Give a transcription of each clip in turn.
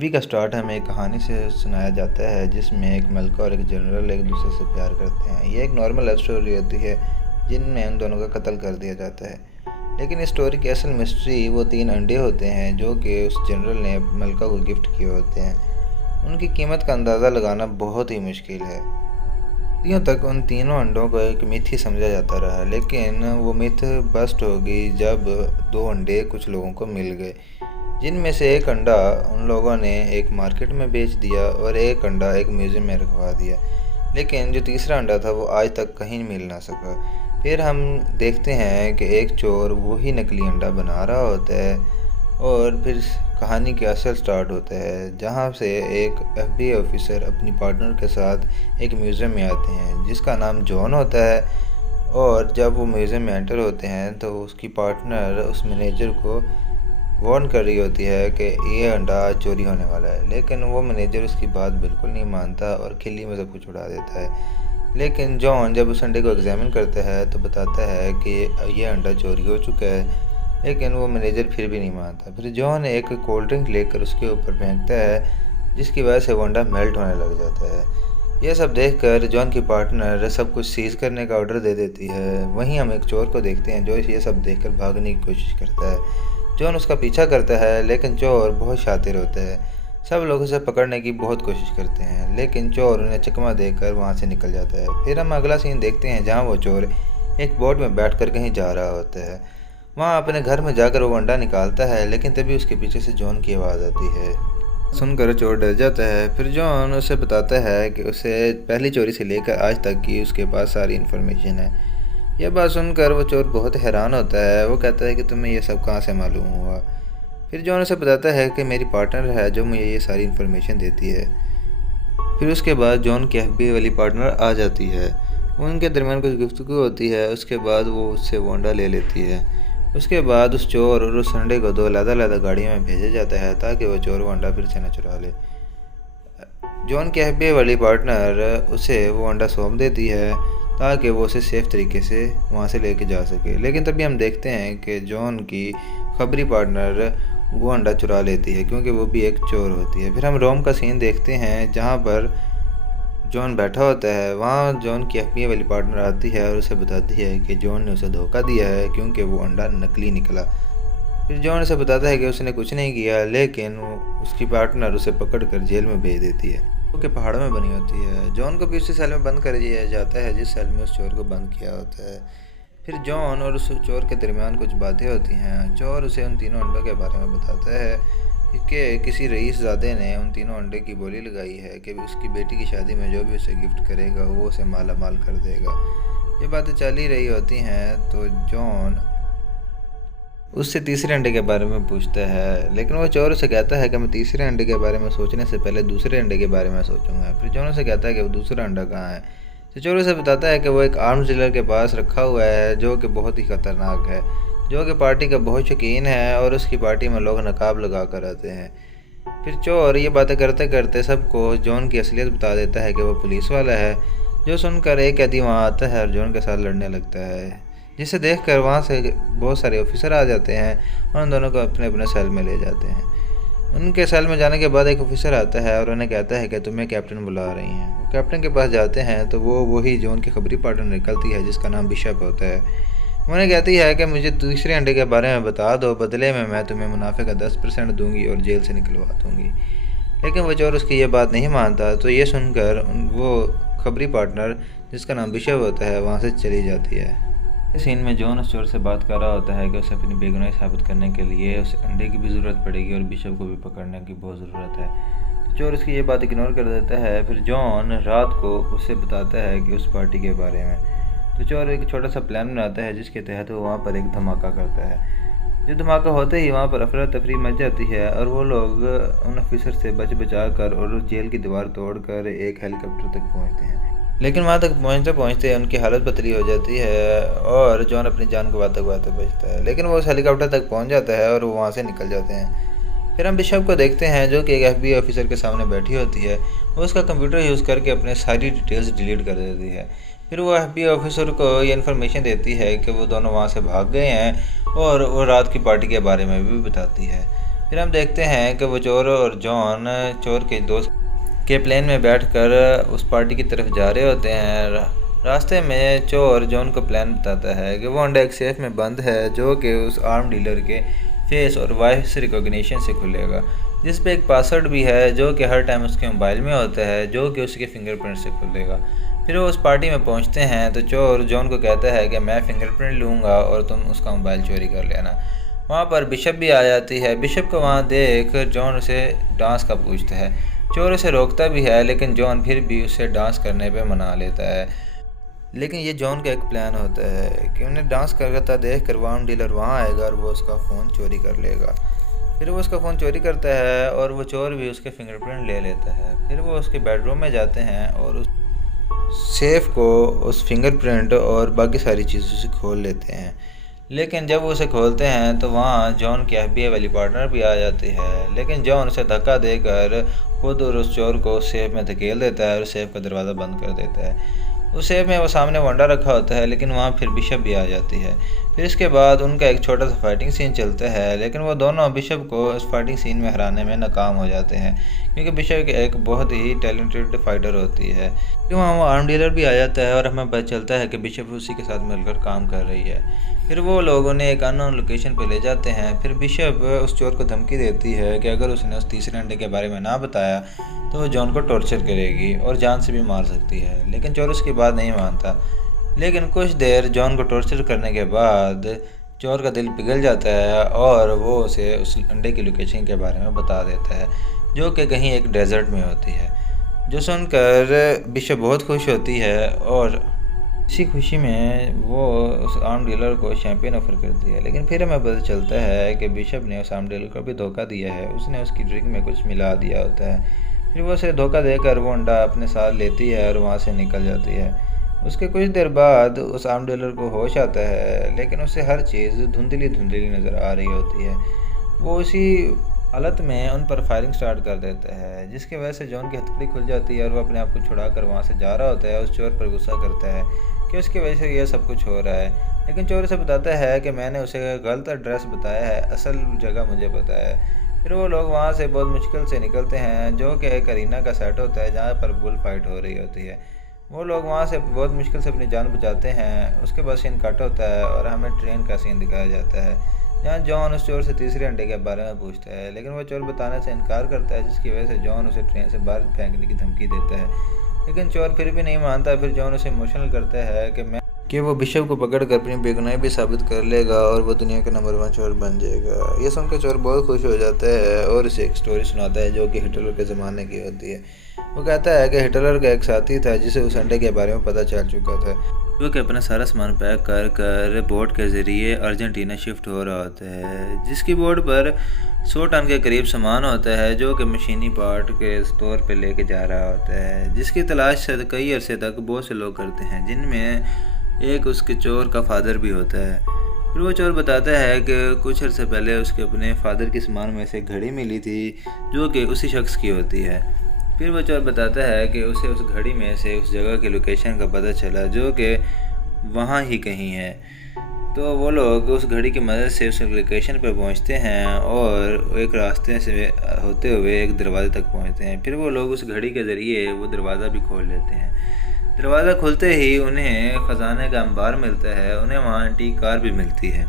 Movie का start हमें एक कहानी से सुनाया जाता है जिसमें एक मलका और एक जनरल एक दूसरे से प्यार करते हैं। ये एक नॉर्मल लव स्टोरी होती है जिनमें उन दोनों का कत्ल कर दिया जाता है। लेकिन इस स्टोरी की असल मिस्ट्री वो 3 अंडे होते हैं जो कि उस जनरल ने मलका को गिफ्ट किए होते हैं। उनकी कीमत का अंदाज़ा लगाना बहुत ही मुश्किल है। सदियों तक उन तीनों अंडों को एक मिथ ही समझा जाता रहा, लेकिन वो मिथ बस्ट हो गई जब 2 अंडे कुछ लोगों को मिल गए, जिनमें से एक अंडा उन लोगों ने एक मार्केट में बेच दिया और एक अंडा एक म्यूज़ियम में रखवा दिया। लेकिन जो तीसरा अंडा था वो आज तक कहीं मिल ना सका। फिर हम देखते हैं कि एक चोर वही नकली अंडा बना रहा होता है और फिर कहानी के असल स्टार्ट होता है, जहाँ से एक FBI ऑफिसर अपनी पार्टनर के साथ एक म्यूज़ियम में आते हैं जिसका नाम जॉन होता है। और जब वो म्यूज़ियम में एंटर होते हैं तो उसकी पार्टनर उस मैनेजर को वार्न कर रही होती है कि ये अंडा चोरी होने वाला है, लेकिन वो मैनेजर उसकी बात बिल्कुल नहीं मानता और खिल्ली में सब कुछ उड़ा देता है। लेकिन जॉन जब उस अंडे को एग्जामिन करता है तो बताता है कि ये अंडा चोरी हो चुका है, लेकिन वो मैनेजर फिर भी नहीं मानता। फिर जॉन एक कोल्ड ड्रिंक लेकर उसके ऊपर फेंकता है जिसकी वजह से वो अंडा मेल्ट होने लग जाता है। यह सब देखकर जॉन की पार्टनर सब कुछ सीज करने का ऑर्डर दे देती है। वहीं हम एक चोर को देखते हैं जो ये सब देखकर भागने की कोशिश करता है। जॉन उसका पीछा करता है, लेकिन चोर बहुत शातिर होता है। सब लोग उसे पकड़ने की बहुत कोशिश करते हैं, लेकिन चोर उन्हें चकमा देकर वहाँ से निकल जाता है। फिर हम अगला सीन देखते हैं जहाँ वो चोर एक बोट में बैठकर कहीं जा रहा होता है। वहाँ अपने घर में जाकर वो अंडा निकालता है, लेकिन तभी उसके पीछे से जॉन की आवाज़ आती है। सुनकर चोर डर जाता है। फिर जॉन उसे बताता है कि उसे पहली चोरी से लेकर आज तक की उसके पास सारी इन्फॉर्मेशन है। यह बात सुनकर वो चोर बहुत हैरान होता है। वो कहता है कि तुम्हें यह सब कहाँ से मालूम हुआ। फिर जॉन उसे बताता है कि मेरी पार्टनर है जो मुझे ये सारी इन्फॉर्मेशन देती है। फिर उसके बाद जॉन की FBI वाली पार्टनर आ जाती है। उनके दरमियान कुछ गुफ्तगू होती है। उसके बाद वो उससे वो अंडा ले लेती है। उसके बाद उस चोर और उस अंडे को 2 अलग-अलग गाड़ियों में भेजा जाता है ताकि वो चोर वो अंडा फिर से न चुरा ले। जॉन की FBI वाली पार्टनर उसे वो अंडा सौंप देती है ताकि वो उसे सेफ़ तरीके से वहाँ से लेके जा सके। लेकिन तभी हम देखते हैं कि जॉन की खबरी पार्टनर वो अंडा चुरा लेती है क्योंकि वो भी एक चोर होती है। फिर हम रोम का सीन देखते हैं जहाँ पर जॉन बैठा होता है। वहाँ जॉन की FBI वाली पार्टनर आती है और उसे बताती है कि जॉन ने उसे धोखा दिया है क्योंकि वो अंडा नकली निकला। फिर जॉन उसे बताता है कि उसने कुछ नहीं किया, लेकिन उसकी पार्टनर उसे पकड़कर जेल में भेज देती है जो कि पहाड़ों में बनी होती है। जॉन को भी उसी सेल में बंद कर दिया जाता है जिस सेल में उस चोर को बंद किया होता है। फिर जॉन और उस चोर के दरमियान कुछ बातें होती हैं। चोर उसे उन तीनों अंडों के बारे में बताता है कि किसी रईसज़ादे ने उन तीनों अंडे की बोली लगाई है कि उसकी बेटी की शादी में जो भी उसे गिफ्ट करेगा वो उसे माला माल कर देगा। ये बातें चल ही रही होती हैं तो जॉन उससे तीसरे अंडे के बारे में पूछता है, लेकिन वो चोर उसे कहता है कि मैं तीसरे अंडे के बारे में सोचने से पहले दूसरे अंडे के बारे में सोचूंगा। फिर जॉन उसे कहता है कि वो दूसरा अंडा कहाँ है। तो चोर उसे बताता है कि वो एक आर्म्स डीलर के पास रखा हुआ है जो कि बहुत ही ख़तरनाक है, जो कि पार्टी का बहुत शौकीन है और उसकी पार्टी में लोग नकाब लगा कर आते हैं। फिर चोर ये बातें करते करते सबको जॉन की असलियत बता देता है कि वो पुलिस वाला है, जो सुनकर एक कैदी वहाँ आता है और जॉन के साथ लड़ने लगता है, जिसे देखकर वहाँ से बहुत सारे ऑफिसर आ जाते हैं और उन दोनों को अपने अपने सेल में ले जाते हैं। उनके सेल में जाने के बाद एक ऑफिसर आता है और उन्हें कहता है कि तुम्हें कैप्टन बुला रही हैं। वो कैप्टन के पास जाते हैं तो वो वही जॉन की खबरी पार्टनर निकलती है जिसका नाम बिशप होता है। उन्हें कहती है कि मुझे दूसरे अंडे के बारे में बता दो, बदले में मैं तुम्हें मुनाफे का 10% दूंगी और जेल से निकलवा दूंगी। लेकिन वो चोर उसकी ये बात नहीं मानता। तो ये सुनकर वो खबरी पार्टनर जिसका नाम बिशप होता है वहाँ से चली जाती है। इस सीन में जॉन उस चोर से बात कर रहा होता है कि उसे अपनी बेगुनाही साबित करने के लिए उस अंडे की भी ज़रूरत पड़ेगी और बिशप को भी पकड़ने की बहुत ज़रूरत है। तो चोर उसकी ये बात इग्नोर कर देता है। फिर जॉन रात को उसे बताता है कि उस पार्टी के बारे में। तो चोर एक छोटा सा प्लान बनाता है जिसके तहत वो वहाँ पर एक धमाका करता है। जो धमाका होते ही वहाँ पर अफरा तफरी मच जाती है और वो लोग उन ऑफिसर से बचा कर और जेल की दीवार तोड़कर एक हेलीकॉप्टर तक पहुँचते हैं। लेकिन वहाँ तक पहुँचते पहुँचते उनकी हालत बदतरी हो जाती है और जॉन अपनी जान गंवाते गंवाते बचता है। लेकिन वो उस हेलीकॉप्टर तक पहुँच जाता है और वो वहाँ से निकल जाते हैं। फिर हम बिशप को देखते हैं जो कि एक FBI ऑफिसर के सामने बैठी होती है। वो उसका कंप्यूटर यूज़ करके अपने सारी डिटेल्स डिलीट कर देती है। फिर वो FBI ऑफिसर को ये इन्फॉर्मेशन देती है कि वो दोनों वहाँ से भाग गए हैं और वो रात की पार्टी के बारे में भी बताती है। फिर हम देखते हैं कि वो चोर और जॉन चोर के दोस्त के प्लेन में बैठकर उस पार्टी की तरफ जा रहे होते हैं। रास्ते में चोर जॉन को प्लान बताता है कि वो अंडा एक सेफ में बंद है जो कि उस आर्म डीलर के फेस और वॉइस रिकॉग्निशन से खुलेगा, जिस पे एक पासवर्ड भी है जो कि हर टाइम उसके मोबाइल में होता है, जो कि उसके फिंगरप्रिंट से खुलेगा। फिर वो उस पार्टी में पहुंचते हैं तो चोर जॉन को कहता है कि मैं फिंगरप्रिंट लूँगा और तुम उसका मोबाइल चोरी कर लेना। वहाँ पर बिशप भी आ जाती है। बिशप को वहाँ देख जॉन उसे डांस का पूछता है। चोर उसे रोकता भी है लेकिन जॉन फिर भी उसे डांस करने पे मना लेता है। लेकिन ये जॉन का एक प्लान होता है कि उन्हें डांस करता देख कर वार्म डीलर वहाँ आएगा और वो उसका फ़ोन चोरी कर लेगा। फिर वो उसका फ़ोन चोरी करता है और वो चोर भी उसके फिंगरप्रिंट ले लेता है। फिर वो उसके बेडरूम में जाते हैं और उस सेफ को उस फिंगरप्रिंट और बाकी सारी चीज़ों से खोल लेते हैं। लेकिन जब वो उसे खोलते हैं तो वहाँ जॉन की FBI वाली पार्टनर भी आ जाती है, लेकिन जॉन उसे धक्का देकर खुद और उस चोर को सेफ में धकेल देता है और सेफ का दरवाज़ा बंद कर देता है। उस सेफ में वो सामने वंडा रखा होता है, लेकिन वहाँ फिर बिशप भी आ जाती है। फिर इसके बाद उनका एक छोटा सा फाइटिंग सीन चलता है, लेकिन वो दोनों बिशप को उस फाइटिंग सीन में हराने में नाकाम हो जाते हैं, क्योंकि बिशप एक बहुत ही टैलेंटेड फाइटर होती है। फिर वहाँ वो आर्म डीलर भी आ जाता है और हमें पता चलता है कि बिशप उसी के साथ मिलकर काम कर रही है। फिर वो लोग उन्हें एक अननोन लोकेशन पर ले जाते हैं। फिर बिशप उस चोर को धमकी देती है कि अगर उसने उस तीसरे अंडे के बारे में ना बताया तो वो जॉन को टॉर्चर करेगी और जान से भी मार सकती है। लेकिन चोर उसकी बात नहीं मानता। लेकिन कुछ देर जॉन को टॉर्चर करने के बाद चोर का दिल पिघल जाता है और वो उसे उस अंडे की लोकेशन के बारे में बता देता है, जो कि कहीं एक डेजर्ट में होती है। जो सुनकर बिशप बहुत खुश होती है और इसी खुशी में वो उस आर्म डीलर को शैम्पेन ऑफर करती है। लेकिन फिर हमें पता चलता है कि बिशप ने उस आर्म डीलर को भी धोखा दिया है। उसने उसकी ड्रिंक में कुछ मिला दिया होता है। फिर वो उसे धोखा देकर वो अंडा अपने साथ लेती है और वहाँ से निकल जाती है। उसके कुछ देर बाद उस आर्म डीलर को होश आता है, लेकिन उसे हर चीज़ धुंधली धुंधली नज़र आ रही होती है। वो उसी हालत में उन पर फायरिंग स्टार्ट कर देता है, जिसकी वजह से जॉन की हथकड़ी खुल जाती है और वो अपने आप को छुड़ा कर वहाँ से जा रहा होता है। उस चोर पर गुस्सा करता है कि उसकी वजह से यह सब कुछ हो रहा है, लेकिन चोर उसे बताता है कि मैंने उसे गलत एड्रेस बताया है, असल जगह मुझे पता है। फिर वो लोग वहाँ से बहुत मुश्किल से निकलते हैं, जो कि एक अरीना का सेट होता है जहाँ पर बुल फाइट हो रही होती है। वो लोग वहाँ से बहुत मुश्किल से अपनी जान बचाते हैं। उसके बाद सीन कट होता है और हमें ट्रेन का सीन दिखाया जाता है, जहाँ जॉन उस चोर से तीसरे अंडे के बारे में पूछता है, लेकिन वो चोर बताने से इनकार करता है, जिसकी वजह से जॉन उसे ट्रेन से बाहर फेंकने की धमकी देता है। लेकिन चोर फिर भी नहीं मानता। फिर जॉन उसे इमोशनल करता है कि वो बिशप को पकड़ कर अपनी बेगुनाही भी साबित कर लेगा और वो दुनिया का नंबर 1 चोर बन जाएगा। ये सुनकर चोर बहुत खुश हो जाता है और इसे एक स्टोरी सुनाता है जो कि हिटलर के ज़माने की होती है। वो कहता है कि हिटलर का एक साथी था जिसे उस अंडे के बारे में पता चल चुका था, जो कि अपना सारा सामान पैक कर बोट के ज़रिए अर्जेंटीना शिफ्ट हो रहा होता है, जिसकी बोट पर 100 टन के करीब सामान होता है, जो कि मशीनी पार्ट के स्टोर पे लेके जा रहा होता है, जिसकी तलाश से कई अरसे तक बहुत से लोग करते हैं, जिनमें एक उसके चोर का फादर भी होता है। फिर वो चोर बताता है कि कुछ अर्से पहले उसके अपने फादर के सामान में से एक घड़ी मिली थी, जो कि उसी शख्स की होती है। फिर वो चोर बताता है कि उसे उस घड़ी में से उस जगह की लोकेशन का पता चला, जो कि वहाँ ही कहीं है। तो वो लोग उस घड़ी की मदद से उस लोकेशन पर पहुँचते हैं और एक रास्ते से होते हुए एक दरवाजे तक पहुँचते हैं। फिर वो लोग उस घड़ी के ज़रिए वो दरवाज़ा भी खोल लेते हैं। दरवाज़ा खुलते ही उन्हें ख़जाने का अंबार मिलता है। उन्हें वहाँ एंटीक कार भी मिलती है।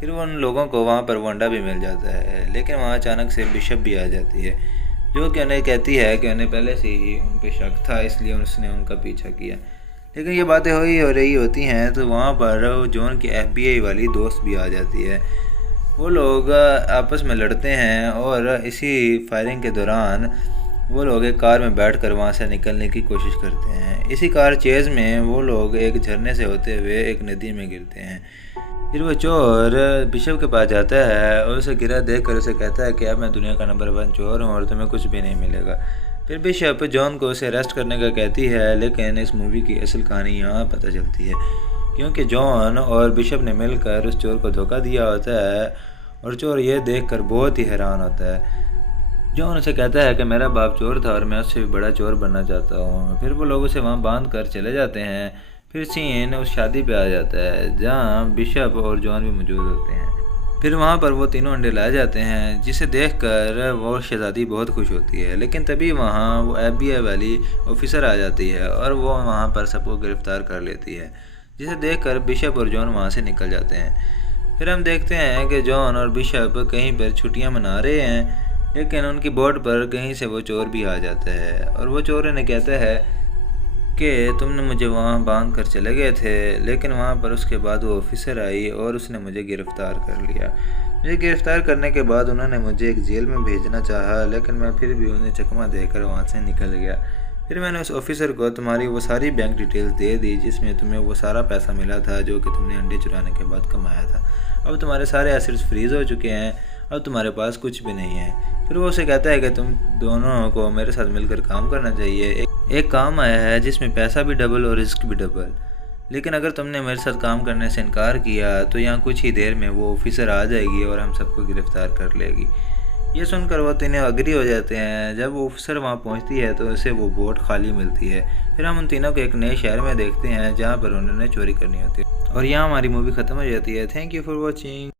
फिर उन लोगों को वहाँ पर वंडा भी मिल जाता है, लेकिन वहाँ अचानक से बिशप भी आ जाती है, जो कि उन्हें कहती है कि उन्हें पहले से ही उन पर शक था, इसलिए उसने उनका पीछा किया। लेकिन ये बातें हो रही होती हैं तो वहाँ पर जॉन की FBI वाली दोस्त भी आ जाती है। वो लोग आपस में लड़ते हैं और इसी फायरिंग के दौरान वो लोग एक कार में बैठकर वहाँ से निकलने की कोशिश करते हैं। इसी कार चेज़ में वो लोग एक झरने से होते हुए एक नदी में गिरते हैं। फिर वो चोर बिशप के पास जाता है और उसे गिरा देखकर उसे कहता है कि अब मैं दुनिया का नंबर 1 चोर हूँ और तुम्हें कुछ भी नहीं मिलेगा। फिर बिशप जॉन को उसे अरेस्ट करने का कहती है, लेकिन इस मूवी की असल कहानी यहाँ पता चलती है, क्योंकि जॉन और बिशप ने मिलकर उस चोर को धोखा दिया होता है और चोर ये देखकर बहुत ही हैरान होता है। जॉन उसे कहता है कि मेरा बाप चोर था और मैं उससे भी बड़ा चोर बनना चाहता हूँ। फिर वो लोग उसे वहाँ बांध कर चले जाते हैं। फिर सीन उस शादी पे आ जाता है जहाँ बिशप और जॉन भी मौजूद होते हैं। फिर वहाँ पर वो तीनों अंडे लाए जाते हैं, जिसे देखकर वो शहज़ादी बहुत खुश होती है। लेकिन तभी वहाँ वो FBI वाली ऑफिसर आ जाती है और वो वहाँ पर सबको गिरफ़्तार कर लेती है, जिसे देखकर बिशप और जॉन वहाँ से निकल जाते हैं। फिर हम देखते हैं कि जॉन और बिशप कहीं पर छुट्टियाँ मना रहे हैं, लेकिन उनकी बोट पर कहीं से वो चोर भी आ जाता है और वो चोर इन्हें कहता है कि तुमने मुझे वहाँ बांध कर चले गए थे, लेकिन वहाँ पर उसके बाद वो ऑफिसर आई और उसने मुझे गिरफ़्तार कर लिया। मुझे गिरफ़्तार करने के बाद उन्होंने मुझे एक जेल में भेजना चाहा, लेकिन मैं फिर भी उन्हें चकमा देकर वहाँ से निकल गया। फिर मैंने उस ऑफिसर को तुम्हारी वो सारी बैंक डिटेल्स दे दी, जिसमें तुम्हें वो सारा पैसा मिला था जो कि तुमने अंडे चुराने के बाद कमाया था। अब तुम्हारे सारे एसेट्स फ्रीज़ हो चुके हैं, अब तुम्हारे पास कुछ भी नहीं है। फिर वो उसे कहता है कि तुम दोनों को मेरे साथ मिलकर काम करना चाहिए। एक काम आया है जिसमें पैसा भी डबल और रिस्क भी डबल, लेकिन अगर तुमने मेरे साथ काम करने से इनकार किया तो यहाँ कुछ ही देर में वो ऑफिसर आ जाएगी और हम सबको गिरफ़्तार कर लेगी। ये सुनकर वो तीनों अग्री हो जाते हैं। जब वो ऑफिसर वहाँ पहुँचती है तो उसे वो बोट खाली मिलती है। फिर हम उन तीनों को एक नए शहर में देखते हैं जहाँ पर उन्होंने चोरी करनी होती है, और यहाँ हमारी मूवी ख़त्म हो जाती है। Thank you for watching.